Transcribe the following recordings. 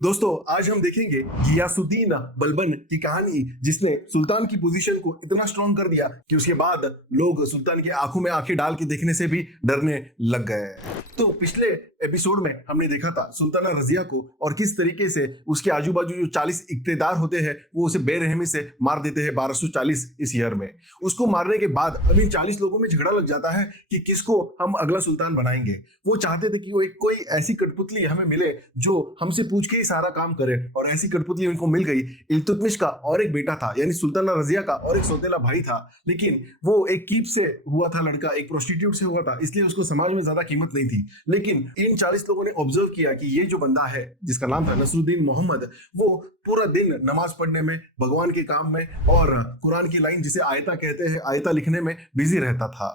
दोस्तों आज हम देखेंगे गियासुद्दीन बलबन की कहानी, जिसने सुल्तान की पोजीशन को इतना स्ट्रांग कर दिया कि उसके बाद लोग सुल्तान की आंखों में आंखें डाल के देखने से भी डरने लग गए। तो पिछले एपिसोड में हमने देखा था सुल्ताना रजिया को और किस तरीके से उसके आजू बाजू जो 40 इक्तेदार होते हैं वो उसे बेरहमी से मार देते हैं 1240 इस ईयर में। उसको मारने के बाद अब इन 40 लोगों में झगड़ा लग जाता है कि किसको हम अगला सुल्तान बनाएंगे। वो चाहते थे कि वो कोई ऐसी कठपुतली हमें मिले जो हमसे पूछ के ही सारा काम करे, और ऐसी कठपुतली उनको मिल गई। इल्तुतमिश का और एक बेटा था, यानी सुल्ताना रजिया का और एक सौतेला भाई था, लेकिन वो एक कीप से हुआ था लड़का, एक प्रोस्टिट्यूट से हुआ था, इसलिए उसको समाज में ज्यादा कीमत नहीं थी। लेकिन इन 40 लोगों ने ऑब्जर्व किया कि ये जो बंदा है जिसका नाम था नसरुद्दीन मोहम्मद, वो पूरा दिन नमाज पढ़ने में, भगवान के काम में और कुरान की लाइन जिसे आयता कहते हैं, आयता लिखने में बिजी रहता था।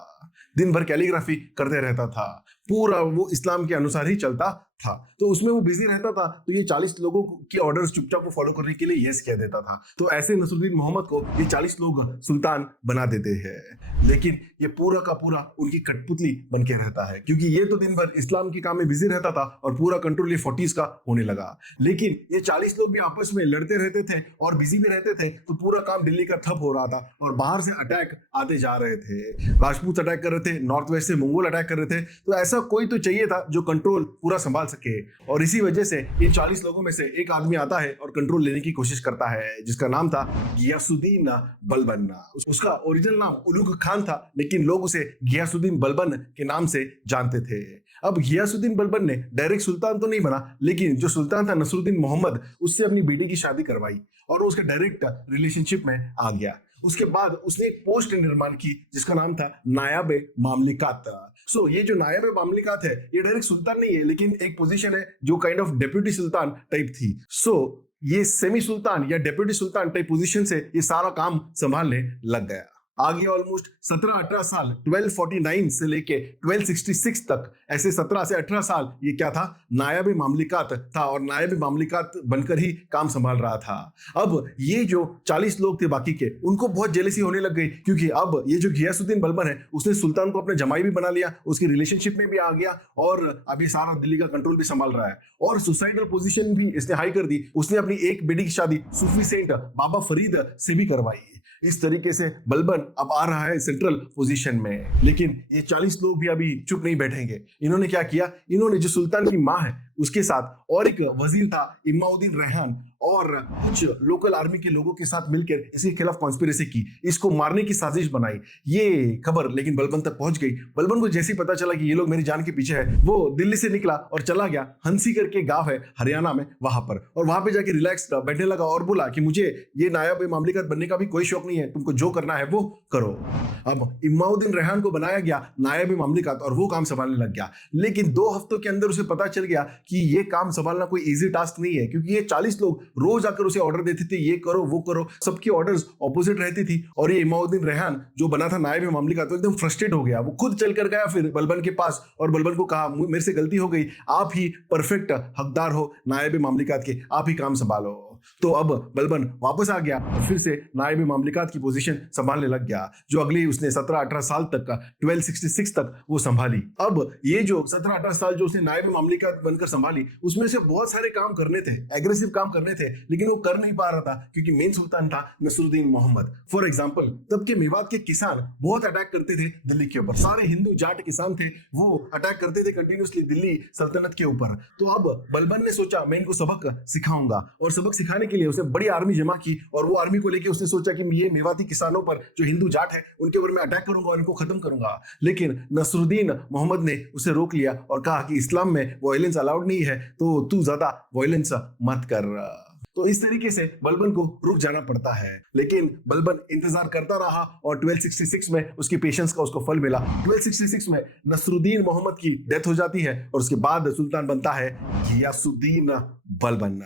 दिन भर कैलीग्राफी करते रहता था, पूरा वो इस्लाम के अनुसार ही चलता था। तो उसमें वो बिजी रहता था, तो ये 40 लोगों के ऑर्डर्स चुपचाप वो फॉलो करने के लिए यस कह देता था। तो ऐसे नसरुद्दीन मोहम्मद को ये 40 लोग सुल्तान बना देते हैं, लेकिन ये पूरा का पूरा उनकी कठपुतली बन के रहता है, क्योंकि ये तो दिन भर इस्लाम के काम में बिजी रहता था और पूरा कंट्रोल ये 40s का होने लगा। लेकिन ये 40 लोग भी आपस में लड़ते रहते थे और बिजी भी रहते थे, तो पूरा काम दिल्ली का ठप हो रहा था और बाहर से अटैक आते जा रहे थे। राजपूत अटैक कर रहे थे, नॉर्थ वेस्ट से मंगोल अटैक कर रहे थे, तो ऐसा कोई तो चाहिए था जो कंट्रोल पूरा संभाल सके। और इसी वजह से इन 40 लोगों में से एक आदमी आता है और कंट्रोल लेने की कोशिश करता है, जिसका नाम था गियासुद्दीन बलबन। उसका ओरिजिनल नाम उलुग खान था, लेकिन लोग उसे गियासुद्दीन बलबन के नाम से जानते थे। अब गियासुद्दीन बलबन ने डायरेक्ट सुल्तान तो नहीं बना, लेकिन जो सुल्तान था नसरुद्दीन मोहम्मद, उससे अपनी बेटी की शादी करवाई और वो उसके डायरेक्ट रिलेशनशिप में आ गया। उसके बाद उसने एक पोस्ट निर्माण की जिसका नाम था नायाबे मामलिकात। सो ये जो नायाबे मामलिकात है, ये डायरेक्ट सुल्तान नहीं है, लेकिन एक पोजीशन है जो kind of deputy Sultan type थी। सो ये सेमी सुल्तान या डेप्यूटी सुल्तान टाइप पोजीशन से ये सारा काम संभालने लग गया। आगे ऑलमोस्ट 17-18 साल 1249 से लेके 1266 तक, ऐसे 17 से 18 साल ये क्या था, नायाब मामलिकात था और नायाब मामलिकात बनकर ही काम संभाल रहा था। अब ये जो 40 लोग थे बाकी के, उनको बहुत जेलसी होने लग गई, क्योंकि अब ये जो गियासुद्दीन बलबन है उसने सुल्तान को अपने जमाई भी बना लिया, उसकी रिलेशनशिप में भी आ गया और अब ये सारा दिल्ली का कंट्रोल भी संभाल रहा है और सुसाइडल पोजीशन भी इसने हाई कर दी। उसने अपनी एक बेटी की शादी सूफी सेंट बाबा फरीद से भी करवाई। इस तरीके से बलबन अब आ रहा है सेंट्रल पोजीशन में। लेकिन ये 40 लोग भी अभी चुप नहीं बैठेंगे। इन्होंने क्या किया, इन्होंने जो सुल्तान की माँ है उसके साथ और एक वजीर था इमाउद्दीन रेहान और कुछ लोकल आर्मी के लोगों के साथ मिलकर इसके खिलाफ कॉन्स्पिरेसी की, इसको मारने की साजिश बनाई। ये खबर लेकिन बलबन तक पहुंच गई। बलबन को जैसे ही पता चला कि ये लोग मेरी जान के पीछे है, वो दिल्ली से निकला और चला गया हंसी करके गांव है हरियाणा में, वहां पर, और वहां पे जाके रिलैक्स बैठने लगा और बोला कि मुझे ये नायाब मामलिकत बनने का भी कोई शौक नहीं है, तुमको जो करना है वो करो। अब इमाउद्दीन रेहान को बनाया गया नायाब मामलिकत और वो काम संभालने लग गया। लेकिन 2 हफ्तों के अंदर उसे पता चल गया कि ये काम संभालना कोई इजी टास्क नहीं है, क्योंकि ये 40 लोग रोज आकर उसे ऑर्डर देते थे, ये करो वो करो, सबकी ऑर्डर्स ऑपोजिट रहती थी। और ये इमाउद्दीन रेहान जो बना था नायब मामलिकात, तो एकदम फ्रस्ट्रेट हो गया। वो खुद चल कर गया फिर बलबन के पास और बलबन को कहा, मेरे से गलती हो गई, आप ही परफेक्ट हकदार हो नायब मामलिकात के, आप ही काम संभालो। तो अब बलबन वापस आ गया और फिर से नायब मामलिकात की पोजीशन संभालने लग गया, जो अगली उसने 17-18 साल तक का 1266 तक वो संभाली। अब ये जो 17-18 साल जो उसने नायब मामलिकात बनकर संभाली, उसमें से बहुत सारे काम करने थे, एग्रेसिव काम करने थे, लेकिन वो कर नहीं पा रहा था क्योंकि मेन सुल्तान था नसरुद्दीन मोहम्मद। फॉर एग्जाम्पल, तब के मेवात के किसान बहुत अटैक करते थे दिल्ली के ऊपर। सारे हिंदू जाट किसान थे, वो अटैक करते थे कंटिन्यूसली दिल्ली सल्तनत के ऊपर। तो अब बलबन ने सोचा मैं इनको सबक सिखाऊंगा, और सबक सिखाने के लिए उसने बड़ी आर्मी जमा की और वो आर्मी को लेके उसने सोचा कि ये मेवाती किसानों पर, जो हिंदू जाट है, उनके ऊपर मैं अटैक करूंगा और इनको खत्म करूंगा। लेकिन नसरुद्दीन मोहम्मद ने उसे रोक लिया और कहा कि इस्लाम में वायलेंस अलाउड नहीं है, तो तू ज्यादा वायलेंस मत कर। तो इस तरीके से बलबन को रुक जाना पड़ता है। लेकिन बलबन इंतजार करता रहा और 1266 में उसकी पेशेंस का उसको फल मिला। 1266 में नसरुद्दीन मोहम्मद की डेथ हो जाती है और उसके बाद सुल्तान बनता है गियासुद्दीन बलबन।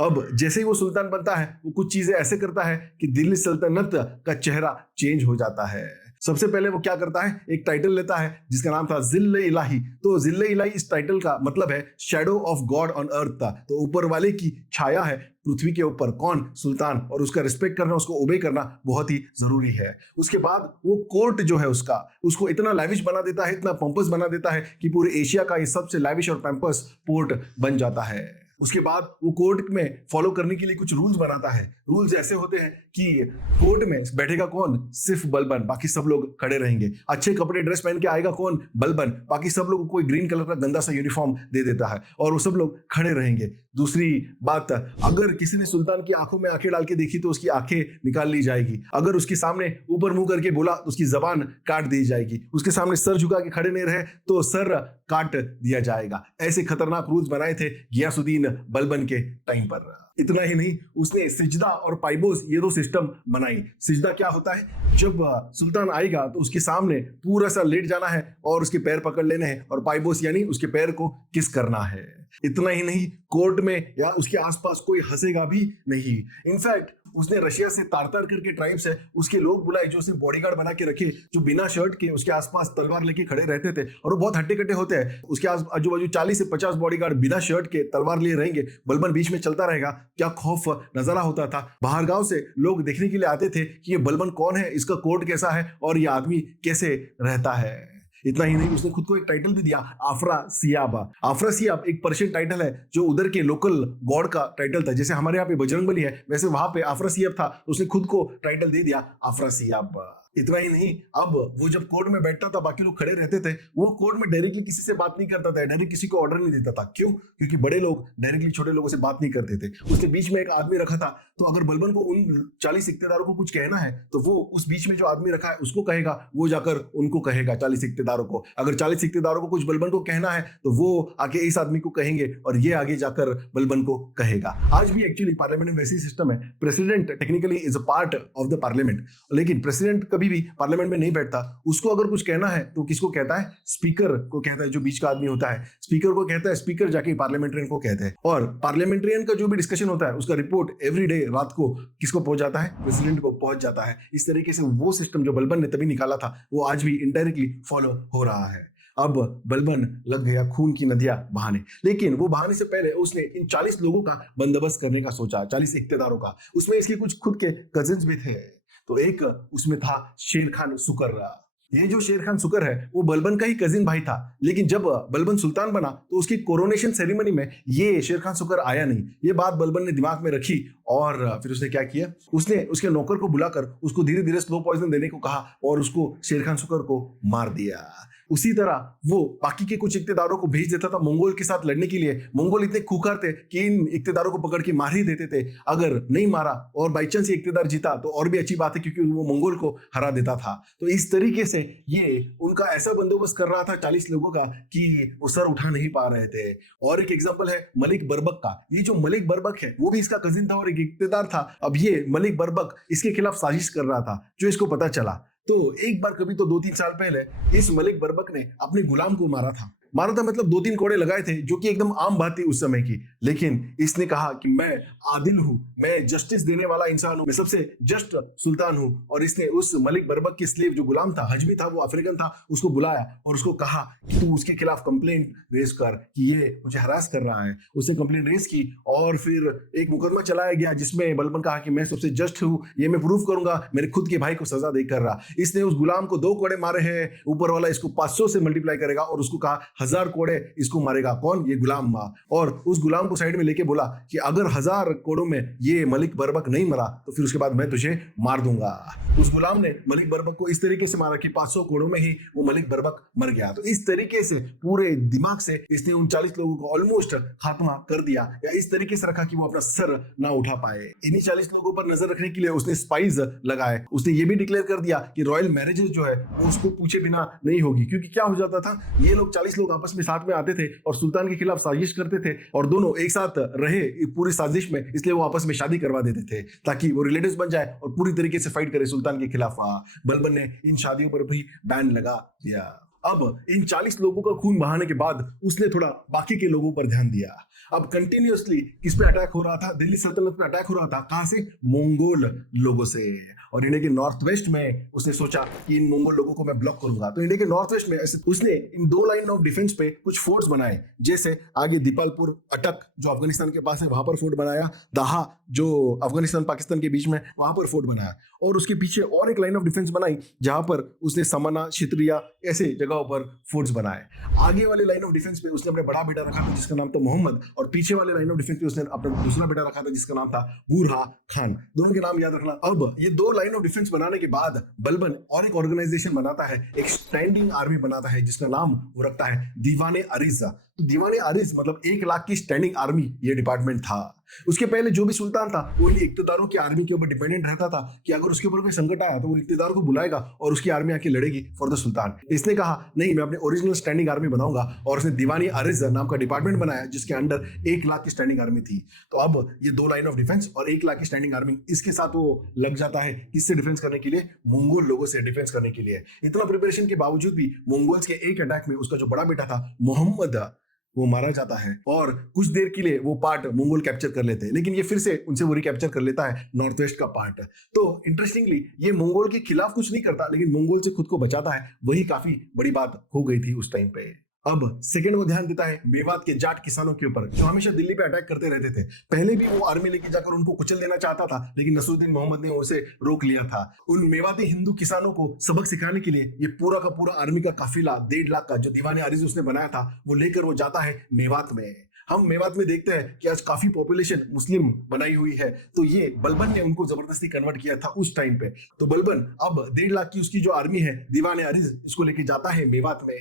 अब जैसे ही वो सुल्तान बनता है, वो कुछ चीजें ऐसे करता है कि दिल्ली सल्तनत का चेहरा चेंज हो जाता है। सबसे पहले वो क्या करता है, एक टाइटल लेता है जिसका नाम था जिल्ले इलाही। तो जिल्ले इलाही इस टाइटल का मतलब है shadow of God on earth. तो ऊपर वाले की छाया है पृथ्वी के ऊपर, कौन, सुल्तान, और उसका रिस्पेक्ट करना, उसको ओबे करना बहुत ही जरूरी है। उसके बाद वो कोर्ट जो है उसको इतना लैविश बना देता है, इतना पंपस बना देता है कि पूरे एशिया का ये सबसे लैविश और पैम्पस पोर्ट बन जाता है। उसके बाद वो कोर्ट में फॉलो करने के लिए कुछ रूल्स बनाता है। रूल्स ऐसे होते हैं कि कोर्ट में बैठेगा कौन, सिर्फ बलबन, बाकी सब लोग खड़े रहेंगे। अच्छे कपड़े ड्रेस पहन के आएगा कौन, बलबन, बाकी सब लोग कोई ग्रीन कलर का गंदा सा यूनिफॉर्म दे देता है और वो सब लोग खड़े रहेंगे। दूसरी बात, अगर किसी ने सुल्तान की आंखों में आंखें डाल के देखी तो उसकी आंखें निकाल ली जाएगी। अगर उसके सामने ऊपर मुंह करके बोला तो उसकी जबान काट दी जाएगी। उसके सामने सर झुका के खड़े नहीं रहे तो सर काट दिया जाएगा। ऐसे खतरनाक रूल्स बनाए थे गियासुद्दीन बलबन के टाइम पर। इतना ही नहीं, उसने सिजदा और पाइबोस ये दो सिस्टम बनाई। सिजदा क्या होता है, जब सुल्तान आएगा तो उसके सामने पूरा सा लेट जाना है और उसके पैर पकड़ लेने हैं, और पाइबोस यानी उसके पैर को किस करना है। इतना ही नहीं, कोर्ट में या उसके आसपास कोई हंसेगा भी नहीं। इनफैक्ट उसने रशिया से तारतार करके ट्राइब्स है, उसके लोग बुलाए जो उसने बॉडीगार्ड बना के रखे, जो बिना शर्ट के उसके आसपास तलवार लेके खड़े रहते थे, और वो बहुत हट्टे कट्टे होते हैं। उसके आजू बाजू 40 से 50 बॉडीगार्ड बिना शर्ट के तलवार लिए रहेंगे, बलबन बीच में चलता रहेगा। क्या खौफ नजारा होता था। बाहर गांव से लोग देखने के लिए आते थे कि ये बलबन कौन है, इसका कोर्ट कैसा है और ये आदमी कैसे रहता है। इतना ही नहीं, उसने खुद को एक टाइटल भी दिया, आफरासियाब। आफरासियाब एक पर्शियन टाइटल है जो उधर के लोकल गॉड का टाइटल था। जैसे हमारे यहाँ पे बजरंगबली है, वैसे वहां पे आफरासियाब था, उसने खुद को टाइटल दे दिया आफरासियाब। इतना ही नहीं, अब वो जब कोर्ट में बैठता था, बाकी लोग खड़े रहते थे, वो कोर्ट में डायरेक्टली किसी से बात नहीं करता था, डायरेक्ट किसी को ऑर्डर नहीं देता था। क्यों? क्योंकि बड़े लोग डायरेक्टली छोटे लोगों से बात नहीं करते थे। उसके बीच में एक आदमी रखा था, तो अगर बलबन को उन 40 इख्तियारों को कुछ कहना है तो वो उस बीच में जो आदमी रखा है उसको कहेगा, वो जाकर उनको कहेगा 40 इख्तियारों को। अगर 40 इख्तियारों को कुछ बलबन को कहना है तो वो आके इस आदमी को कहेंगे और ये आगे जाकर बलबन को कहेगा। आज भी एक्चुअली पार्लियामेंट में वैसी सिस्टम है। President technically is a part of the parliament, लेकिन प्रेसिडेंट कभी भी पार्लियामेंट में नहीं बैठता। उसको अगर कुछ कहना है तो किसको कहता है? स्पीकर को कहता है, जो बीच का आदमी होता है स्पीकर को कहता है। स्पीकर जाके पार्लियामेंट्रियन को कहते हैं, और पार्लियामेंट्रियन का जो भी डिस्कशन होता है उसका रिपोर्ट एवरी डे रात को किसको पहुंच जाता है? प्रेसिडेंट को पहुंच जाता है। इस तरीके से वो सिस्टम जो बलबन ने तभी निकाला था वो आज भी इनडायरेक्टली फॉलो हो रहा है। अब बलबन लग गया खून की नदियां बहाने, लेकिन वो बहाने से पहले उसने इन 40 लोगों का बंदोबस्त करने का सोचा, 40 इख्तियारों का। उसमें इसके कुछ खुद के कजिन्स भी थे। तो एक उसमें था शेर खान सुकर। ये जो शेर खान सुकर है वो बलबन का ही कजिन भाई था, लेकिन जब बलबन सुल्तान बना तो उसकी कोरोनेशन सेरेमनी में ये शेर खान सुकर आया नहीं। ये बात बलबन ने दिमाग में रखी और फिर उसने क्या किया, उसने उसके नौकर को बुलाकर उसको धीरे धीरे स्लो पॉइजन देने को कहा और उसको शेर खान सुकर को मार दिया। उसी तरह वो बाकी के कुछ इख्तियारों को भेज देता था मंगोल के साथ लड़ने के लिए। मंगोल इतने खूंखार थे कि इन इख्तियारों को पकड़ के मार ही देते थे। अगर नहीं मारा और बाई चांस ये इख्तियार जीता तो और भी अच्छी बात है, क्योंकि वो मंगोल को हरा देता था। तो इस तरीके से ये उनका ऐसा बंदोबस्त कर रहा था 40 लोगों का कि वो सर उठा नहीं पा रहे थे। और एक एग्जाम्पल है मलिक बरबक का। ये जो मलिक बरबक है वो भी इसका कजिन था और एक इख्तियार था। अब ये मलिक बरबक इसके खिलाफ साजिश कर रहा था। जो इसको पता चला तो एक बार कभी तो 2-3 साल पहले इस मलिक बरबक ने अपने गुलाम को मारा था मतलब 2-3 कोड़े लगाए थे, जो कि एकदम आम बात थी उस समय की। लेकिन इसने कहा कि मैं आदिल हूं, मैं जस्टिस देने वाला इंसान हूं, मैं सबसे जस्ट सुल्तान हूं। और इसने उस मलिक बरबक की स्लेव जो गुलाम था, हजमी था, वो अफ्रीकन था, उसको बुलाया और उसको कहा कि तू उसके खिलाफ कंप्लेंट रेज कर कि ये मुझे हरास कर रहा है। उसने कंप्लेंट रेज की और फिर एक मुकदमा चलाया गया जिसमें बलबन कहा कि मैं सबसे जस्ट हूं, ये मैं प्रूव करूंगा, मेरे खुद के भाई को सजा दे कर रहा। इसने उस गुलाम को 2 कोड़े मारे हैं, ऊपर वाला इसको 500 से मल्टीप्लाई करेगा और उसको कहा 1000 कोड़े इसको मारेगा। कौन? ये गुलाम मां। और उस गुलाम को साइड में लेके बोला कि अगर 1000 कोड़ों में ये मलिक बरबक नहीं मरा तो फिर उसके बाद मैं तुझे मार दूंगा। उस गुलाम ने मलिक बरबक को इस तरीके से मारा कि 500 कोड़ों में ही वो मलिक बरबक मर गया। तो इस तरीके से पूरे दिमाग से इसने उन 40 लोगों को ऑलमोस्ट खात्मा कर दिया, या इस तरीके से रखा कि वो अपना सर ना उठा पाए। इन्हीं 40 लोगों पर नजर रखने के लिए उसने स्पाइस लगाए। उसने ये भी डिक्लेयर कर दिया कि रॉयल मैरिजेस जो है वो उसको पूछे बिना नहीं होगी। क्योंकि क्या हो जाता था, ये लोग 40 लोग आपस में साथ में आते थे और सुल्तान के खिलाफ साजिश करते थे और दोनों एक साथ रहे पूरी साजिश में, इसलिए वो आपस में शादी करवा देते थे ताकि वो रिलेटिव्स बन जाए और पूरी तरीके से फाइट करे सुल्तान के खिलाफ। बलबन ने इन शादियों पर भी बैन लगा दिया। अब इन 40 लोगों का खून बहाने के बाद उसने थोड़ा बाकी के लोगों पर ध्यान दिया। अब कंटिन्यूअसली किस पे अटैक हो रहा था? दिल्ली सल्तनत पे अटैक हो रहा था। कहां से? मंगोल लोगों से। और इंडिया के नॉर्थ वेस्ट में उसने सोचा कि इन मंगोल लोगों को मैं ब्लॉक करूंगा। तो इंडिया के नॉर्थ वेस्ट में उसने इन 2 लाइन ऑफ डिफेंस पे कुछ फोर्ट्स बनाए, जैसे आगे दीपालपुर अटक जो अफगानिस्तान के पास है वहां पर फोर्ट बनाया, दाहा जो अफगानिस्तान पाकिस्तान के बीच में वहां पर फोर्ट बनाया, और उसके पीछे और एक लाइन ऑफ डिफेंस बनाई जहां पर उसने समना, शितरिया ऐसे जगह जगहों पर फोर्ट्स बनाए। आगे वाले लाइन ऑफ डिफेंस पे उसने अपने बड़ा बेटा रखा था जिसका नाम था मोहम्मद, और पीछे वाले लाइन ऑफ डिफेंस पे उसने अपना दूसरा बेटा रखा था जिसका नाम था बूरहा खान। दोनों के नाम याद रखना। अब ये दो लाइन ऑफ डिफेंस बनाने के बाद बलबन और एक ऑर्गेनाइजेशन बनाता है, एक स्टैंडिंग आर्मी बनाता है जिसका नाम वो रखता है दीवाने अरिज। तो दीवाने अरिज मतलब 1 लाख की स्टैंडिंग आर्मी ये डिपार्टमेंट था। उसके पहले जो भी सुल्तान था वो इन इक्तदारों की आर्मी के ऊपर डिपेंडेंट रहता था कि अगर उसके ऊपर कोई संकट आया तो वो इक्तदार को बुलाएगा और उसकी आर्मी आके लड़ेगी फॉर द सुल्तान। इसने कहा नहीं, मैं अपने ओरिजिनल स्टैंडिंग आर्मी बनाऊंगा, और उसने दीवानी अरिज नाम का डिपार्टमेंट बनाया जिसके अंडर 1 लाख की स्टैंडिंग आर्मी थी। तो अब ये 2 लाइन ऑफ डिफेंस और 1 लाख की स्टैंडिंग आर्मी, इसके साथ वो लग जाता है किससे डिफेंस करने के लिए? मंगोल लोगों से डिफेंस करने के लिए। इतना प्रिपरेशन के बावजूद भी मंगोल्स के एक अटैक में उसका जो बड़ा बेटा था मोहम्मद वो मारा जाता है, और कुछ देर के लिए वो पार्ट मंगोल कैप्चर कर लेते हैं, लेकिन ये फिर से उनसे वो रिकैप्चर कर लेता है नॉर्थ वेस्ट का पार्ट। तो इंटरेस्टिंगली ये मंगोल के खिलाफ कुछ नहीं करता, लेकिन मंगोल से खुद को बचाता है। वही काफी बड़ी बात हो गई थी उस टाइम पे। अब सेकंड वो ध्यान देता है मेवात के जाट किसानों के ऊपर जो हमेशा दिल्ली पे अटैक करते रहते थे। पहले भी वो आर्मी लेके जाकर उनको कुचल देना चाहता था, लेकिन नसरुद्दीन मोहम्मद ने उसे रोक लिया था। उन मेवाती हिंदू किसानों को सबक सिखाने के लिए ये पूरा का पूरा आर्मी का काफिला 1.5 लाख का जो दीवाने अरीज उसने बनाया था वो लेकर वो जाता है मेवात में। हम मेवात में देखते हैं कि आज काफी पॉपुलेशन मुस्लिम बनाई हुई है, तो ये बलबन ने उनको जबरदस्ती कन्वर्ट किया था उस टाइम पे। तो बलबन अब 1.5 लाख की उसकी जो आर्मी है दीवाने अरीज इसको लेके जाता है मेवात में।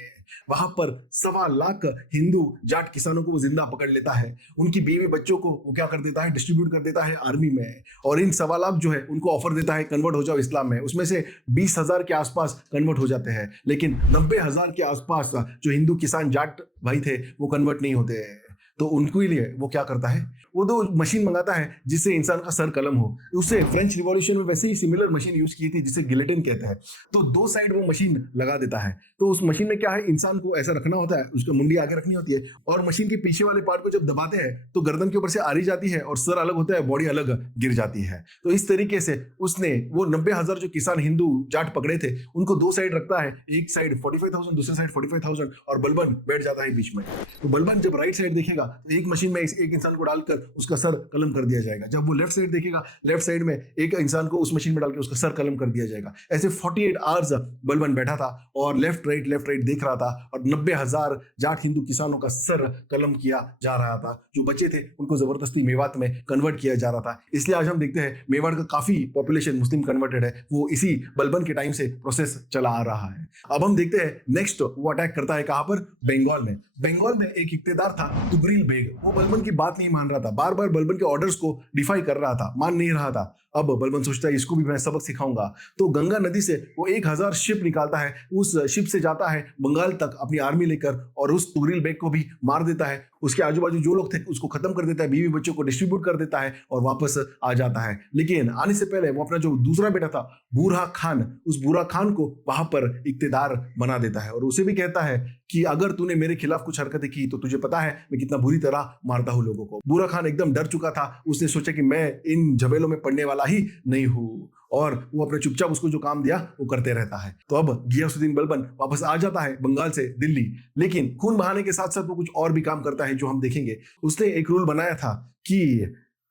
वहां पर 1.25 लाख हिंदू जाट किसानों को वो जिंदा पकड़ लेता है। उनकी बीवी बच्चों को वो क्या कर देता है? डिस्ट्रीब्यूट कर देता है आर्मी में, और इन 1.25 लाख जो है उनको ऑफर देता है कन्वर्ट हो जाओ इस्लाम में। उसमें से 20,000 के आसपास कन्वर्ट हो जाते हैं, लेकिन 90,000 के आसपास जो हिंदू किसान जाट भाई थे वो कन्वर्ट नहीं होते हैं। तो उनको ही लिए वो क्या करता है, वो दो मशीन मंगाता है जिससे इंसान का सर कलम हो। उससे फ्रेंच रिवॉल्यूशन में वैसे ही सिमिलर मशीन यूज की थी जिसे गिलेटिन कहते हैं। तो 2 साइड वो मशीन लगा देता है। तो उस मशीन में क्या है, इंसान को ऐसा रखना होता है, उसका मुंडी आगे रखनी होती है, और मशीन के पीछे वाले पार्ट को जब दबाते हैं तो गर्दन के ऊपर से आरी जाती है और सर अलग होता है, बॉडी अलग गिर जाती है। तो इस तरीके से उसने वो 90,000 जो किसान हिंदू जाट पकड़े थे उनको 2 साइड रखता है, एक साइड 45,000 दूसरे साइड 45,000, और बलबन बैठ जाता है बीच में। तो बलबन जब राइट साइड देखेगा तो एक मशीन में एक इंसान को डालकर उसका सर कलम कर दिया जाएगा। जब वो लेफ्ट साइड देखेगा, लेफ्ट साइड में एक इंसान को उस मशीन में डालकर उसका सर कलम कर दिया जाएगा। ऐसे 48 आवर्स बलबन बैठा था और लेफ्ट राइट देख रहा था, और 90,000 जाट हिंदू किसानों का सर कलम किया जा रहा था। जो बच्चे थे उनको जबरदस्ती मेवात में कन्वर्ट किया जा रहा था। इसलिए आज हम देखते हैं मेवाड़ का काफी पॉपुलेशन मुस्लिम कन्वर्टेड है, वो इसी बलबन के टाइम से प्रोसेस चला आ रहा है। अब हम देखते हैं नेक्स्ट वो अटैक करता है कहां पर? बंगाल में। बंगाल में एक इख्तियार था तुगरिल बेग, वो बलबन की बात नहीं मान रहा था, बार बार बलबन के ऑर्डर्स को डिफाई कर रहा था, मान नहीं रहा था। अब बलबन सोचता है इसको भी मैं सबक सिखाऊंगा। तो गंगा नदी से वो 1000 शिप निकालता है, उस शिप से जाता है बंगाल तक अपनी आर्मी लेकर, और उस तुगरिल बेग को भी मार देता है। उसके आजू बाजू जो लोग थे उसको खत्म कर देता है, बीवी बच्चों को डिस्ट्रीब्यूट कर देता है और वापस आ जाता है। लेकिन आने से पहले वो अपना जो दूसरा बेटा था बूरहा खान, उस बूरहा खान को वहां पर इख्तियार बना देता है, और उसे भी कहता है कि अगर तूने मेरे खिलाफ कुछ हरकतें की तो तुझे पता है मैं कितना बुरी तरह मारता हूं लोगों को। बूरहा खान एकदम डर चुका था, उसने सोचा कि मैं इन झमेलों में पड़ने वाला ही नहीं हूं, और वो अपने चुपचाप उसको जो काम दिया वो करते रहता है। तो अब गियासुद्दीन बलबन वापस आ जाता है बंगाल से दिल्ली, लेकिन खून बहाने के साथ साथ वो कुछ और भी काम करता है जो हम देखेंगे। उसने एक रूल बनाया था कि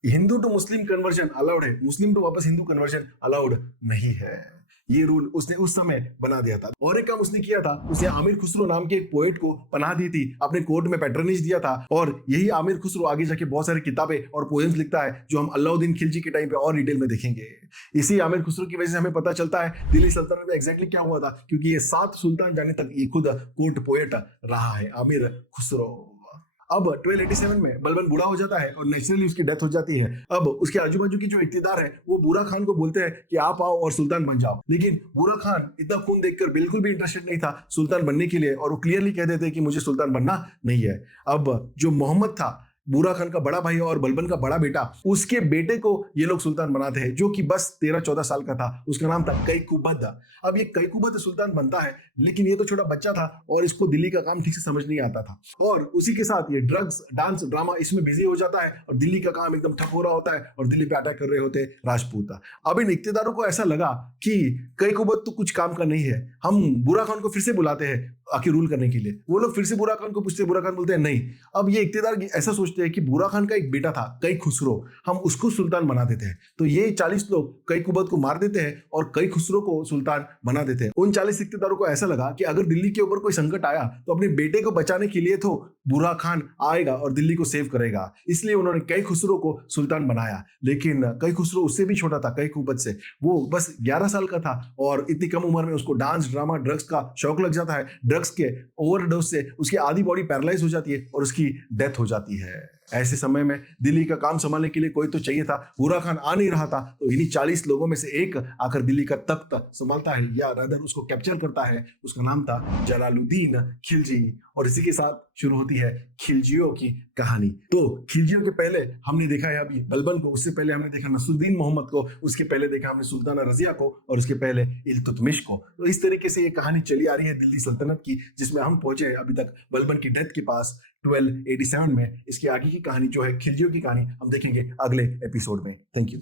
Hindu to Muslim conversion allowed है, मुस्लिम टू वापस हिंदू कन्वर्जन अलाउड नहीं है। ये रूल उसने उस समय बना दिया था। और एक काम उसने किया था, उसने आमिर खुसरो नाम के एक पोएट को पनाह दी थी, अपने कोर्ट में पैट्रनेज दिया था, और यही आमिर खुसरो आगे जाके बहुत सारी किताबें और पोएम्स लिखता है जो हम अलाउद्दीन खिलजी के टाइम पे और डिटेल में देखेंगे। इसी आमिर खुसरो की वजह से हमें पता चलता है दिल्ली सल्तनत में एग्जैक्टली क्या हुआ था, क्योंकि ये 7 सुल्तान जाने तक ये खुद कोर्ट पोएट रहा है आमिर खुसरो। अब 1287 में बलबन बूढ़ा हो जाता है और नेचुरली उसकी डेथ हो जाती है। अब उसके आजू बाजू की जो इख्तियार है वो बूरा खान को बोलते हैं कि आप आओ और सुल्तान बन जाओ, लेकिन बूरा खान इतना खून देखकर बिल्कुल भी इंटरेस्टेड नहीं था सुल्तान बनने के लिए, और वो क्लियरली कह देते हैं कि मुझे सुल्तान बनना नहीं है। अब जो मोहम्मद था बूरा खान का बड़ा भाई और बलबन का बड़ा बेटा, उसके बेटे को ये लोग सुल्तान बनाते हैं, जो कि बस 13-14 साल का था। उसका नाम था कैकुबद। अब ये कैकुबद सुल्तान बनता है, लेकिन ये तो छोटा बच्चा था और इसको दिल्ली का काम ठीक से समझ नहीं आता था, और उसी के साथ ये ड्रग्स, डांस, ड्रामा इसमें बिजी हो जाता है, और दिल्ली का काम एकदम ठप हो रहा होता है, और दिल्ली पे अटैक कर रहे होते राजपूत। अब इन इख्तियारों को ऐसा लगा कि कैकुबद तो कुछ काम का नहीं है, हम बूरा खान को फिर से बुलाते हैं आखिर रूल करने के लिए। वो लोग फिर से बूरा खान को पूछते, बूरा खान बोलते हैं नहीं। अब ये इख्तियार ऐसा सोचते सोचते हैं कि बुरा खान का एक बेटा था कई खुसरो, हम उसको सुल्तान बना देते हैं। तो ये 40 लोग कई कुबत को मार देते हैं और कई खुसरो को सुल्तान बना देते हैं। उन 40 इख्तियारों को ऐसा लगा कि अगर दिल्ली के ऊपर कोई संकट आया तो अपने बेटे को बचाने के लिए तो बुरा खान आएगा और दिल्ली को सेव करेगा, इसलिए उन्होंने कई खुसरो को सुल्तान बनाया। लेकिन कई खुसरो उससे भी छोटा था कई कुबत से, वो बस 11 साल का था और इतनी कम उम्र में उसको डांस, ड्रामा, ड्रग्स का शौक लग जाता है। ड्रग्स के ओवरडोज से उसकी आधी बॉडी पैरालाइज हो जाती है और उसकी डेथ हो जाती है। ऐसे समय में दिल्ली का काम संभालने के लिए कोई तो चाहिए था। बुरा खान आ नहीं रहा था, तो इन्हीं 40 लोगों में से एक आकर दिल्ली का तख्त संभालता है, या रादर उसको कैप्चर करता है। उसका नाम था जलालुद्दीन खिलजी। और इसी के साथ शुरू होती है खिलजियों की कहानी। तो खिलजियों के पहले हमने देखा है अभी बलबन को, उससे पहले हमने देखा नसरुद्दीन मोहम्मद को, उसके पहले देखा हमने सुल्ताना रजिया को, और उसके पहले इल्तुतमिश को। तो इस तरीके से ये कहानी चली आ रही है दिल्ली सल्तनत की, जिसमें हम पहुंचे अभी तक बलबन की डेथ के पास 1287 में। इसकी आगे की कहानी जो है खिलजियों की कहानी हम देखेंगे अगले एपिसोड में। Thank you.